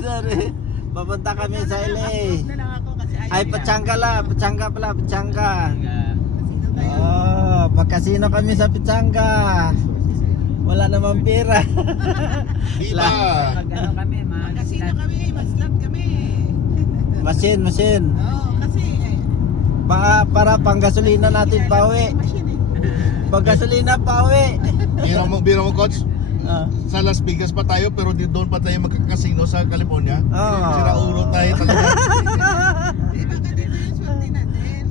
Sorry. Papunta kami sa LA. Na lang ako kasi Ay, Pachanga pala. Kasino Oh, magkasino kami sa Pachanga. Wala namang pera. Iba. Mag-ano kami, Kasino kami, mag-slot kami. Masin. Oo, kasi Para panggasolina natin pauwi. machine Panggasolina pauwi. Biro mo coach, Ah. sa Las Vegas pa tayo pero doon pa tayo magkakasino sa California. Oh. Sira ulo tayo talaga. Di ba ka dito yung swerte natin?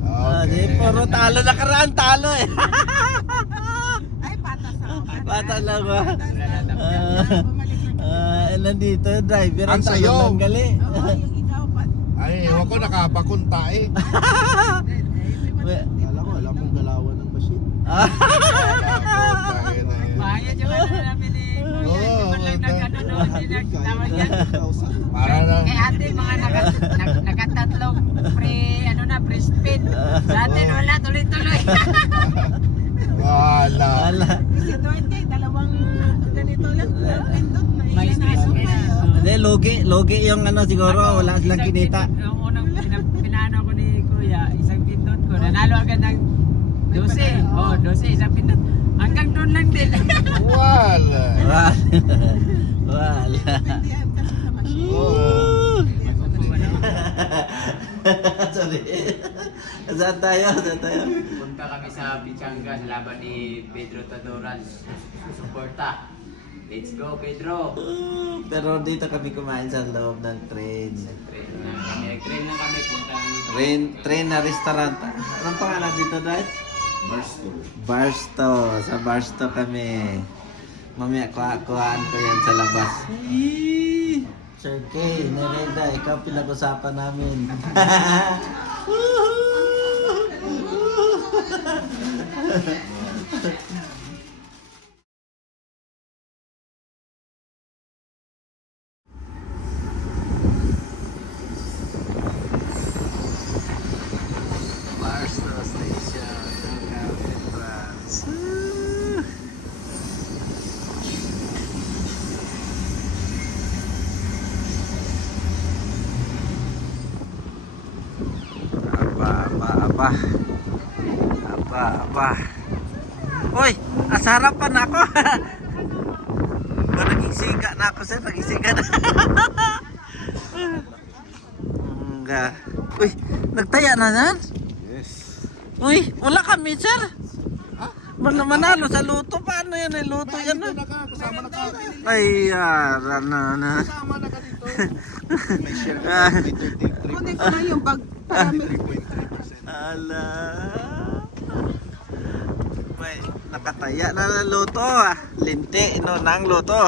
Di puro talo nakaraan, talo eh. Ay, patas ako. Bata lang ba? Bumalik na. Nandito yung driver ang Ang sayo. talo ng gali. Oo, yung ikaw pa. Ay, ewan ko nakapakunta eh. Kala ko, alam mong galawan ng machine. Nakapunta eh. Bayad yung ano namin eh. Oo, Nag-ano no, hindi nagtawag yan. Para na. Kay ate, mga nakatatlong pre spin. Sa atin wala, tuloy-tuloy. Wala. Si Dwight kay dalawang ganito lang. Pindot na May ilan na stress ako ka na. kayo. Hindi, logi yung ano siguro, wala silang kinita. Ang unang pinano ko ni Kuya, isang pindot ko. Nanalo agad ng 12. Oh, 12, isang pindot. Hanggang doon lang din. Wala. Wala. Pindihan kasi sa machine. Oo. Sorry. Saan tayo? Punta kami sa Pichanga sa laban ni Pedro Tadoran. Suporta. Let's go, Pedro. Pero dito kami kumain sa loob ng train. Nag-train na kami. Punta Train na restaurant. Anong pangalan dito, Dad? Barsto. Sa Barsto kami. Mamaya kuhaan ko yan sa labas. Sir Kay, Nereda, ikaw pinag-usapan namin. Barsto Station, entrance. Aba. Uy, asarapan ako. Naging siga na ako, sir. Naging siga na. Uy, nagtaya na yan? Yes. Uy, wala kami, sir. Manalo sa luto. Paano yan? Luto yan. Kasama na ka. Ay, na. Kasama na ka dito. May share ka ng Kunin ko na yung bag. Marami. 3.3%. Ala. May nakataya na ng luto. Linti, no, nang luto.